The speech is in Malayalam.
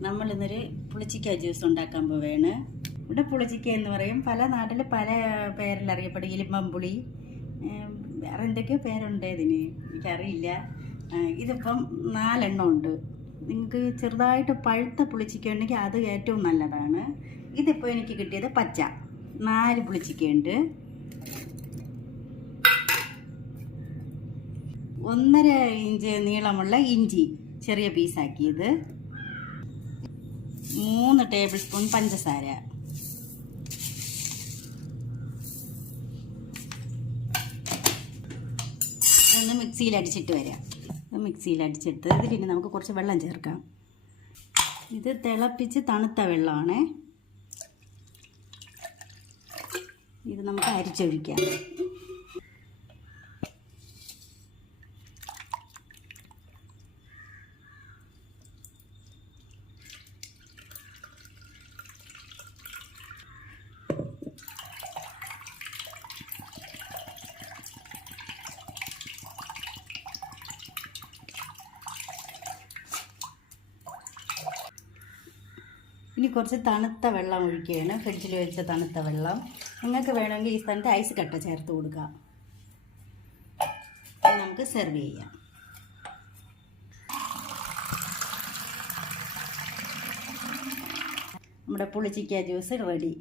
നമ്മൾ ഇന്നൊരു പുളിച്ചിക്ക ജ്യൂസ് ഉണ്ടാക്കാൻ പോവുകയാണ്. ഇവിടെ പുളിച്ചിക്ക എന്ന് പറയും. പല നാട്ടിൽ പല പേരിൽ അറിയപ്പെടും. പുളി വേറെ എന്തൊക്കെയോ പേരുണ്ട് ഇതിന്. എനിക്കറിയില്ല. ഇതിപ്പം നാലെണ്ണം ഉണ്ട്. നിങ്ങൾക്ക് ചെറുതായിട്ട് പഴുത്ത പുളിച്ചിക്ക ഉണ്ടെങ്കിൽ അത് ഏറ്റവും നല്ലതാണ്. ഇതിപ്പോൾ എനിക്ക് കിട്ടിയത് പച്ച. നാല് പുളിച്ചിക്കയുണ്ട്. ഒന്നര ഇഞ്ച് നീളമുള്ള ഇഞ്ചി ചെറിയ പീസാക്കിയത്. മൂന്ന് ടേബിൾ സ്പൂൺ പഞ്ചസാര. ഒന്ന് മിക്സിയിൽ അടിച്ചിട്ട് വരാം. മിക്സിയിൽ അടിച്ചിട്ട് ഇതിലിനി നമുക്ക് കുറച്ച് വെള്ളം ചേർക്കാം. ഇത് തിളപ്പിച്ച് തണുത്ത വെള്ളമാണേ. ഇത് നമുക്ക് അരിച്ചൊഴിക്കാം. ഇനി കുറച്ച് തണുത്ത വെള്ളം ഒഴിക്കുകയാണ്. ഫ്രിഡ്ജിൽ വെച്ച തണുത്ത വെള്ളം. നിങ്ങൾക്ക് വേണമെങ്കിൽ ഈ സ്ഥാനത്ത് ഐസ് കട്ട ചേർത്ത് കൊടുക്കാം. നമുക്ക് സെർവ് ചെയ്യാം. നമ്മുടെ പുളിച്ചിക്ക ജ്യൂസ് റെഡി.